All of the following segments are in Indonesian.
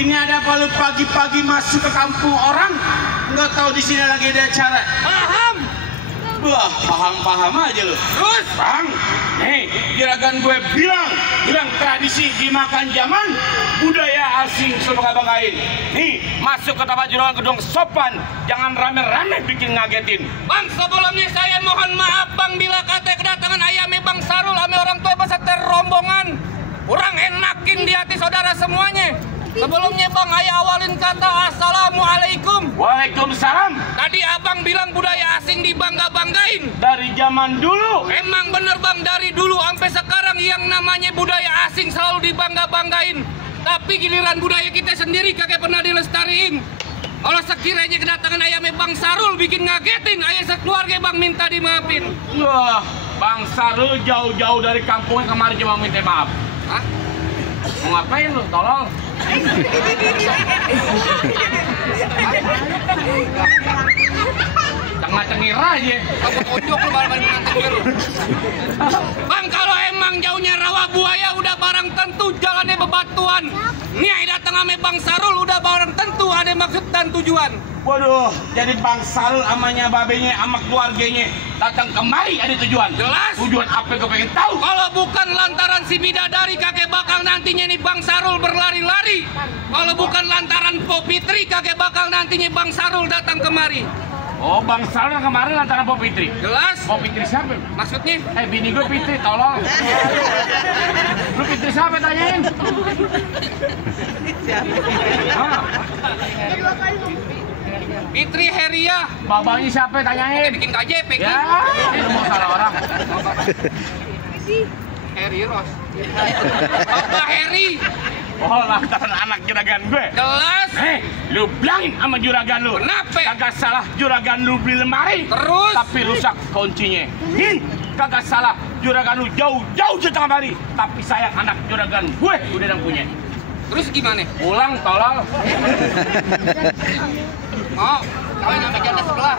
Ini ada kalau pagi-pagi masuk ke kampung orang, nggak tahu di sini lagi ada acara. Paham? Wah, paham aja lu. Terus, Bang, nih, juragan gue bilang tradisi dimakan zaman, budaya asing sebangga-banggain. Nih, masuk ke tempat juragan gedung sopan, jangan rame-rame bikin ngagetin. Bang, sebelumnya saya mohon maaf, Bang, bila kata kedatangan ayamnya Bang Sarul, ame orang tua beserta rombongan, kurang enakin di hati saudara semuanya. Sebelumnya Bang, ayah awalin kata Assalamualaikum. Waalaikumsalam. Tadi abang bilang budaya asing dibangga-banggain. Dari zaman dulu. Emang bener Bang, dari dulu sampai sekarang yang namanya budaya asing selalu dibangga-banggain. Tapi giliran budaya kita sendiri kagak pernah dilestariin. Kalau sekiranya kedatangan ayamnya Bang Sarul bikin ngagetin, ayah sekeluarga Bang minta dimaafin. Wah, Bang Sarul jauh-jauh dari kampungnya kemarin cuma minta maaf. Hah? Mau ngapain lu, tolong? Tengah-tengir aja. Aku tonjok lu malam-malam ngantin gue lu. Bang, kalau emang jauhnya rawa buaya udah barang tentu jalannya bebatuan. Nih datang ame Bang Sarul udah barang tentu ada maksud dan tujuan. Waduh, jadi Bang Sarul amanya babenya sama keluarganya datang kemari ada tujuan. Jelas. Tujuan apa gue pengen tahu? Kalau bukan lantaran si bidadari kakek bakal nantinya nih Bang Sarul berlari-lari. Kalau bukan lantaran Po Fitri kakek bakal nantinya Bang Sarul datang kemari. Oh, Bang Sarul kemarin lantaran Po Fitri. Jelas. Po Fitri siapa? Maksudnya? Bini gue Fitri, tolong. Lu Fitri siapa tanyain? Hah? Fitri Heria. Babanya siapa tanyain? Bikin KJP Ya, lu mau salah orang. Heri Ros. Bapak Heri. Oh, lantaran anak juragan gue. Jelas. Lu bilangin sama juragan lu. Kenapa? Kagak salah juragan lu beli lemari. Terus? Tapi rusak kuncinya. Kagak salah juragan lu jauh-jauh datang kemari. Tapi sayang anak juragan gue udah yang punya. Terus gimana? Pulang tolong. Oh, kawin sama janda sebelah.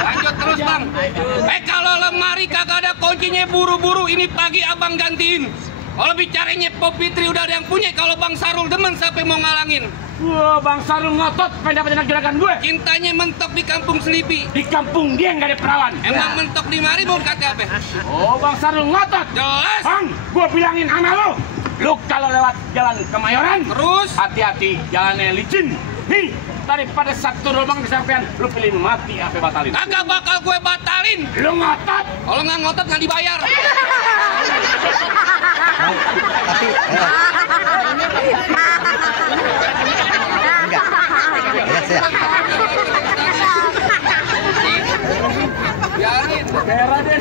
Lanjut terus Bang. Kalau lemari kagak ada kuncinya buru-buru ini pagi abang gantiin. Kalau bicaranya Po Fitri udah ada yang punya, kalau Bang Sarul demen sampai mau ngalangin. Wah, Bang Sarul ngotot pengen dapat anak juragan gue. Cintanya mentok di kampung Selipi. Di kampung dia nggak ada perawan. Emang mentok di mari mau kata apa? Oh, Bang Sarul ngotot. Jelas. Bang, gue bilangin sama lu. Lu kalau lewat jalan Kemayoran, terus hati-hati jalannya licin. Nih, daripada satu lubang kesampean, lu pilih mati apa batalin? Kagak bakal gue batalin. Lu ngotot. Kalau nggak ngotot nggak dibayar. Tapi enggak. Lihat saya. Biarin. Daerah deh.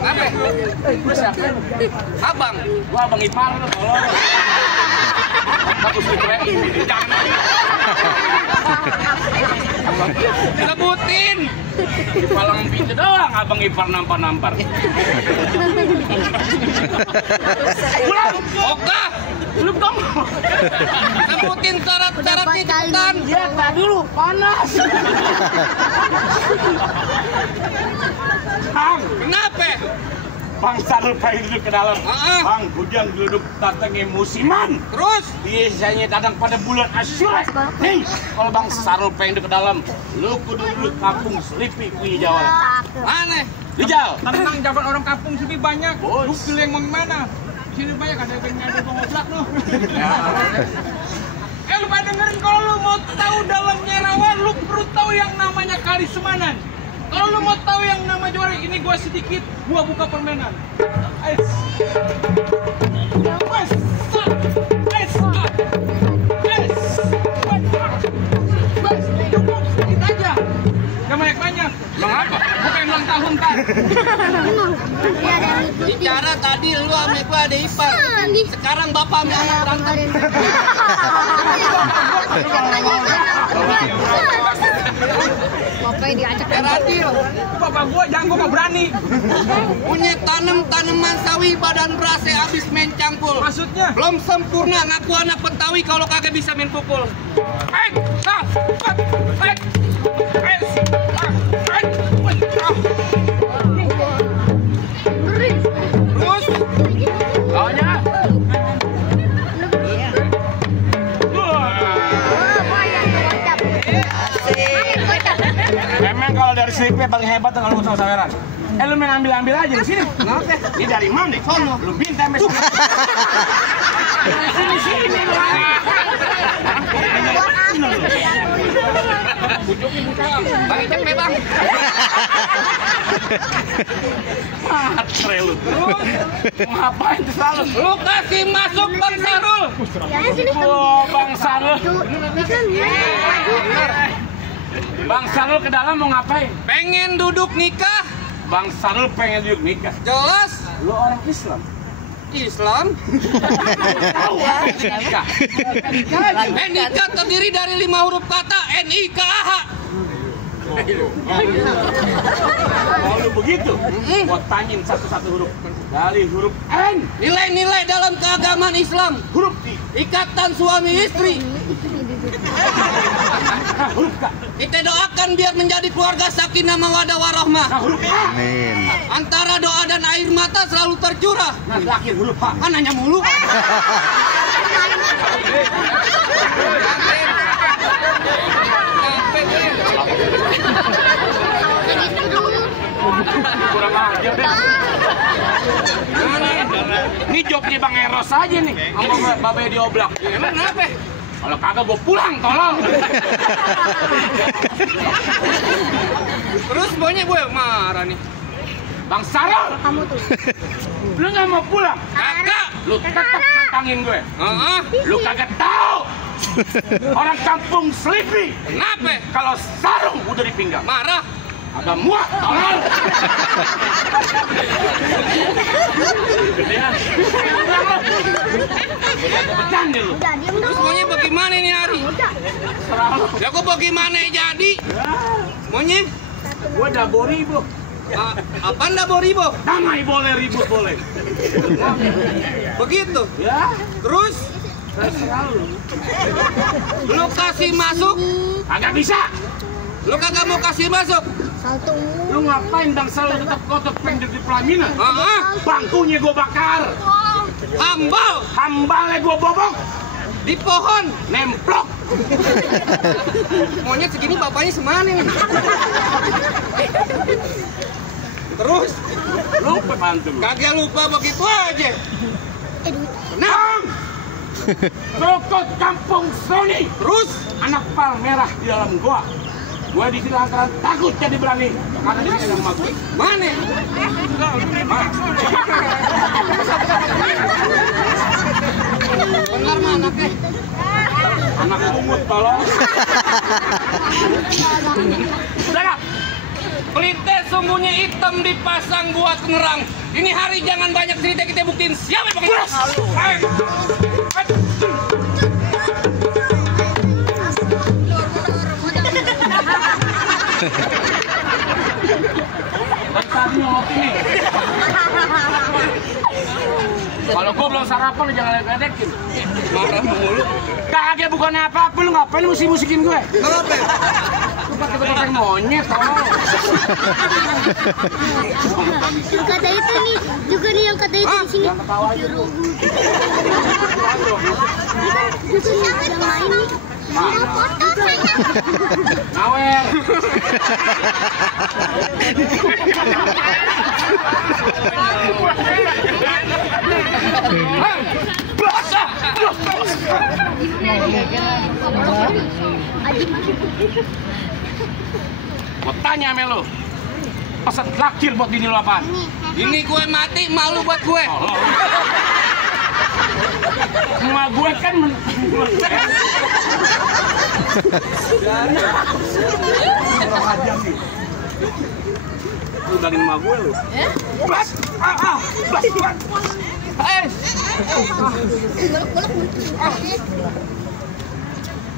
Apa? Lu siapa? Abang. Gua Abang Ipar, tolong. Bagus keren. Sebutin. Di Palang Pintu doang Abang Ipar nampar-nampar. Pulang. Oka. Lu dong. Sebutin syarat-syarat ikutan. Ya, tak dulu panas. Bang, Kenapa? Bang Sarul pengen duduk ke dalam. Ah. Bang, hujan duduk datangnya musiman. Terus? Biasanya datang pada bulan Asyura. Nih, kalau Bang Sarul pengen duduk ke dalam, lu kudu duduk kampung Selipi punya Jawa. Mana? Di Jawa. Tenang, jawaban orang kampung sini banyak. Bos. Lu pilih yang mau gimana? Di sini banyak ada yang ada pengoblak lu. Lu pada dengerin, kalau lu mau tahu dalamnya rawa, lu perlu tahu yang namanya Kali Semanan. Kalau lu mau tahu yang nama juara ini, gua sedikit, gua buka permainan. Kita aja. Gak banyak-banyak. Emang apa? Bukan ulang tahun, Pak. Bicara tadi lu sama ame gua ada ipar. Sekarang bapak ame anak berantem. Bapaknya diajak Radil. Bapak gua janggo gak berani. Punya tanaman sawi badan berase abis main cangkul. Maksudnya? Belum sempurna ngaku anak Betawi kalau kagak bisa main pukul. Terus lawannya. Memang kalau dari stripnya paling hebat kalau lu sama saweran. Lu main ambil-ambil aja di sini. Kenapa? Ini dari mana? Sono. Lu minta sampai sana. Sini. Bang cepet bang. Matre lu. Ngapain tuh selalu? Lu kasih masuk Bang Sarul. Oh, Bang Sarul. Bang Sarul ke dalam mau ngapain? Pengen duduk nikah. Bang Sarul pengen duduk nikah. Jelas. Lu orang Islam. Islam. Nikah. Nikah terdiri dari 5 huruf kata NIKAH. Kalau lu begitu, gua tanyain satu-satu huruf. Dari huruf N, Nilai-nilai dalam keagamaan Islam. huruf T, Ikatan suami istri. huruf K, Kita doakan biar menjadi keluarga sakinah mawaddah warahmah. huruf A, Amin. Antara doa dan air mata selalu tercurah. terakhir huruf H. Kan nanya mulu. Kurang ajar deh. Ini jobnya Bang Eros aja nih, sama Babe dioblak. Emang kenapa? Kalau kagak gua pulang, tolong. Terus pokoknya gue marah nih. Bang Sarul, Kamu tuh. lu nggak mau pulang? Kakak. Lu tetap nantangin gue. Heeh. Lu kagak tahu. Orang kampung Sleepy. Kenapa? Kalau sarung udah di pinggang, Marah. agak muat, tolong. Gedean. Bercanda lu. Udah diam Terus dong. maunya bagaimana nih hari? Serah lu. Ya kok bagaimana jadi? Maunya? Gua udah boribo. Apaan dah boribo? Damai boleh, ribut boleh. Begitu. Ya, Terus serah lu. lu kasih masuk, Agak bisa. lu kagak mau kasih masuk. Salto. Lu ngapain Bang Sarul tetap kotor pendek di pelaminan? Heeh. Bangkunya gua bakar. Hambal Hambalnya gua bobok. di pohon. Nemplok. Maunya segini bapaknya semana nih. Terus Lupa bantu lu. kagak lupa begitu aja. Nang! Krokot kampung Sony. Terus Anak pal merah di dalam gua. Gua di sini lantaran takut jadi berani. Karena di sini ada emak gue. mana? Benar mah anaknya. Anak umut tolong. Udah lah. Pelite sumbunya hitam dipasang buat nerang. Ini hari jangan banyak cerita, kita buktiin siapa yang pakai. Tadi ngopi nih. Kalau gua belum sarapan jangan ledekin. Marah mulu. Kagak bukannya apa-apa, lu ngapain musik-musikin gue? Kenapa? Lu pakai topeng monyet tolong. Yang kata itu nih, juga nih yang kata itu di sini. Jangan ketawa aja lu. Juga nih yang main nih. Awer. Gua tanya sama lu. Pesan traktir buat bini lu apaan? Ini gue mati, malu buat gue. Emak gue kan lu dari emak gue lu. Bas, bas.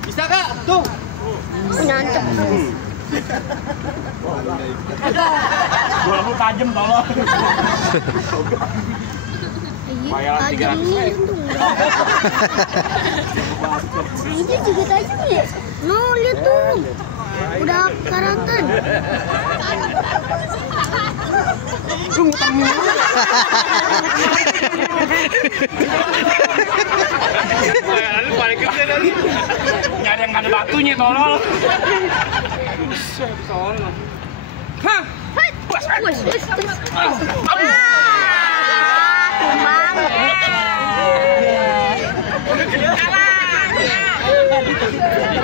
Bisa Kak? Tuh. Nyancep. Bola tajam tolong. Iya, tajam nih untung. Ini juga tajam ya. No, lihat tuh. Udah karatan. Balik ke tadi. Nyari yang ada batunya tolol. Hah?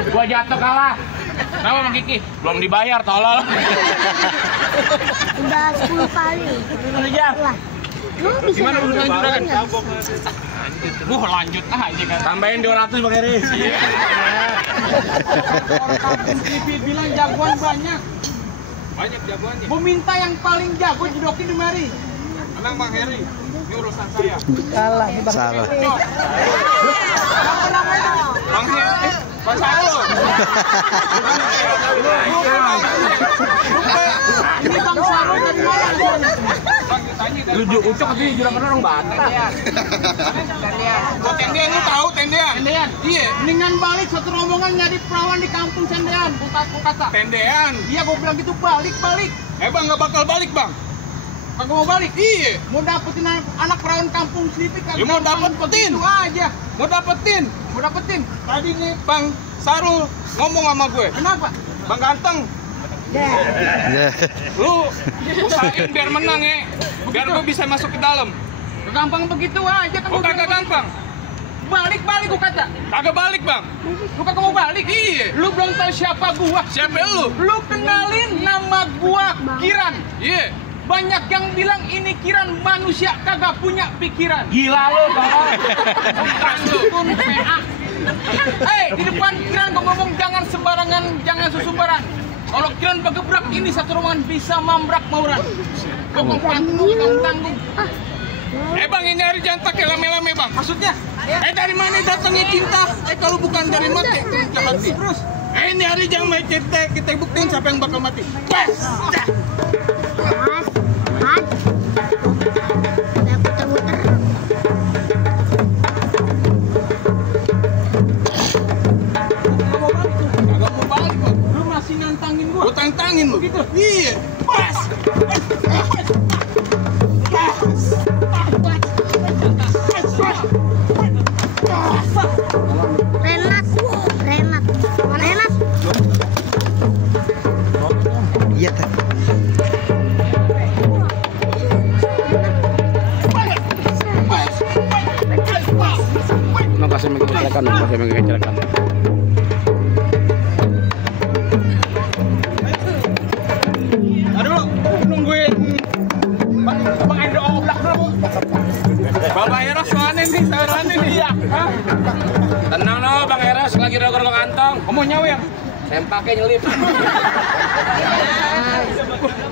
Gua jatuh kalah. Kenapa Bang Kiki? Belum dibayar tolol. Udah 10 kali. Wah. Lu bisa Gimana urusan juragan? Wah lanjut aja kan. Tambahin 200 Bang Heri. Orang TV bilang jagoan banyak. Banyak jagoannya. Gua minta yang paling jago jodokin di mari. Tenang Bang Heri. Ini urusan saya. Salah. Apa namanya? Bang Heri. Bang Sarul. Ini Bang Sarul dari mana asalnya? Lucu ucok tapi juragan orang Batak. Oh, tendean lu tahu tendean? Tendean. Iya. Mendingan balik satu rombongan nyari perawan di kampung Tendean. Aku kata. Tendean. Iya gua bilang gitu balik. Bang nggak bakal balik bang. Kagak mau balik. Iya. Mau dapetin anak perawan kampung sendiri Ya mau dapetin. Itu aja. Mau dapetin. Tadi nih Bang Sarul ngomong sama gue. Kenapa? Bang ganteng. Ya. Lu usahain biar menang ya. Biar gue bisa masuk ke dalam. Gampang begitu aja kan. Oh gua kagak bilang. gampang. Balik gua kata. Kagak balik bang. Lu kagak mau balik? Iya. Lu belum tahu siapa gua. Siapa lu? Lu kenalin nama gua Kiran. Iya. Banyak yang bilang ini Kiran manusia kagak punya pikiran. Gila lu tolol. Tun PA. Di depan Kiran gua ngomong jangan sembarangan, jangan susumbaran. Kalau Kiran bergebrak ini satu ruangan bisa mambrak mauran. Gua tanggung. Bang ini hari jangan pakai lame-lame bang. Maksudnya? Dari mana datangnya cinta? Kalau bukan dari mati, mati. Terus. Ini hari jangan main cinta, kita buktiin siapa yang bakal mati. Wes. Mas. Udah puter-puter. Kagak mau balik bang. Lu masih nantangin gua. Lu tantangin lu. Begitu? Iya. Pas. Renat. Iya teh. Makasih mengecelekan. Aduh, nungguin Bang Endo oblak dulu. Bapak Eros soalnya nih, saurannya nih ya. Tenang no Bang Eros lagi rokok kantong. Kamu nyawer? Sempaknya nyelip.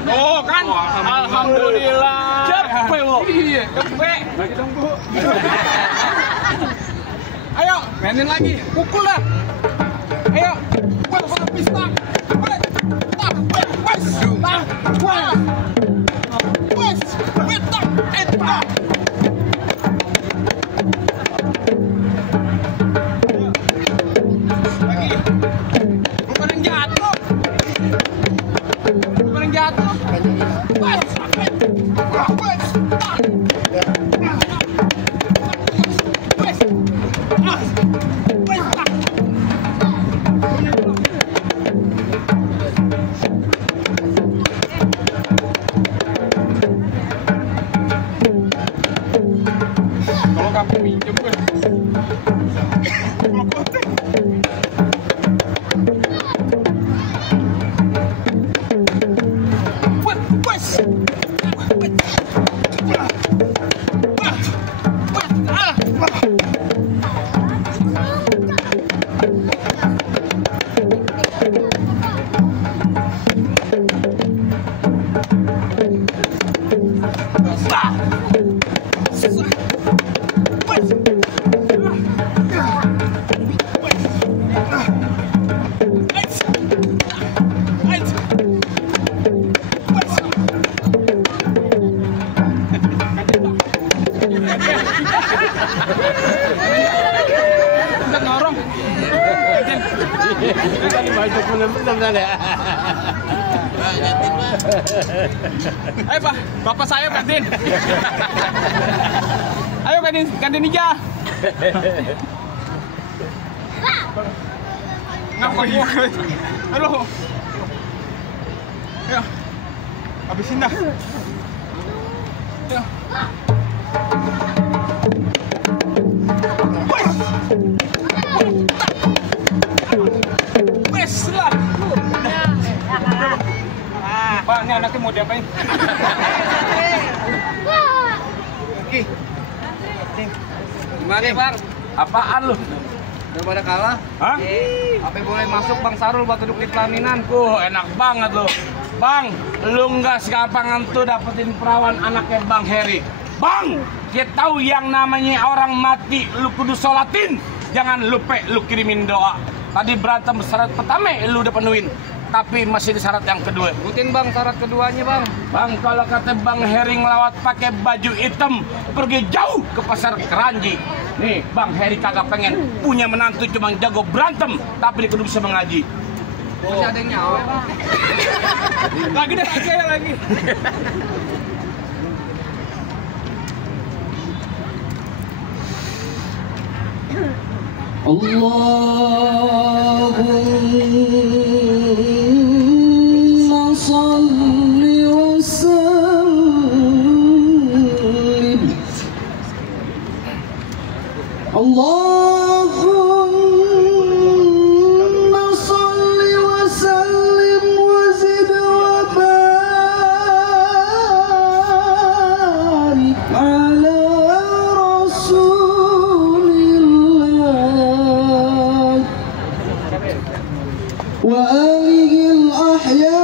Oh kan? Alhamdulillah. Cepet lo. Iya, cepet. Lagi dong bu. Ayo, mainin lagi. Pukul dah. Ayo. Pista. Kalau kamu minjem gue. Ngorong. Ayo Pak, bapak saya gantiin. Ayo gantiin Ija. Ngapain? Halo. Ayo, habisin dah. Ayo. Wes lah. Pak, ini anaknya mau diapain? Oke. Gimana bang? Apaan lu? Udah pada kalah? Hah? Apa boleh masuk Bang Sarul buat duduk di pelaminan? Enak banget lu. Bang, lu nggak segampangan tuh dapetin perawan anaknya Bang Heri. Bang, kita tahu yang namanya orang mati lu kudu sholatin. Jangan lupa lu kirimin doa. Tadi berantem syarat pertama lu udah penuhin. Tapi masih di syarat yang kedua. Sebutin bang syarat keduanya bang. Bang, kalau kata Bang Heri ngelawat pakai baju hitam, pergi jauh ke pasar Keranji. Nih, Bang Heri kagak pengen punya menantu cuma jago berantem, tapi dia kudu bisa mengaji. Masih ada yang nyawa bang. Lagi deh, lagi. Allahumma salli wa sallim. Allahumma salli wa sallim wa zid wa barik ala rasulillah wa alihi al-ahyar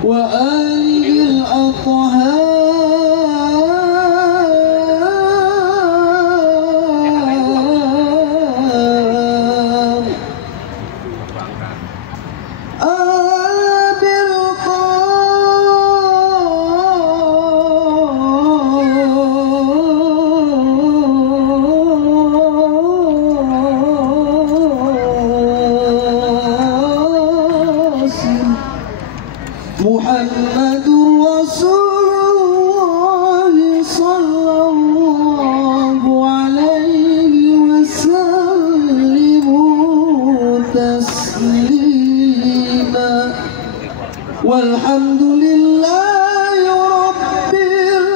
wa alihi al-athhar Muhammadur Rasulullah sallallahu alaihi wasallam taslima walhamdulillahi rabbil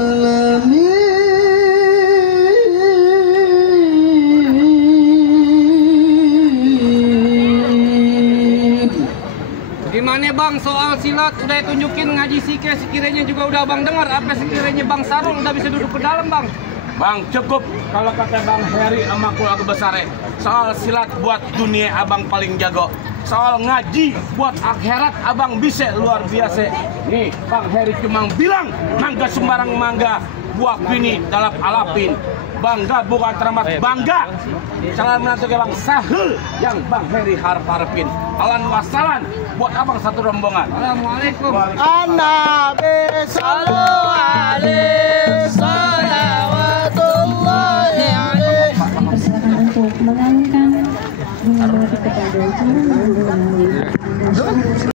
alamin. Gimana bang soal silat udah tunjukin ngaji sike sekiranya juga udah abang dengar apa sekiranya Bang Sarul udah bisa duduk ke dalam bang. Bang, cukup kalau kata Bang Heri sama keluarga besar. Soal silat buat dunia abang paling jago. Soal ngaji buat akhirat abang bisa luar biasa. Nih, Bang Heri cuma bilang mangga sembarang mangga, buah pini dalam alapin. Bangga bukan teramat bangga. Salam menantu ke Bang Sahul yang Bang Heri harap-harapin. Alan wasalan buat abang satu rombongan. Assalamualaikum. Anak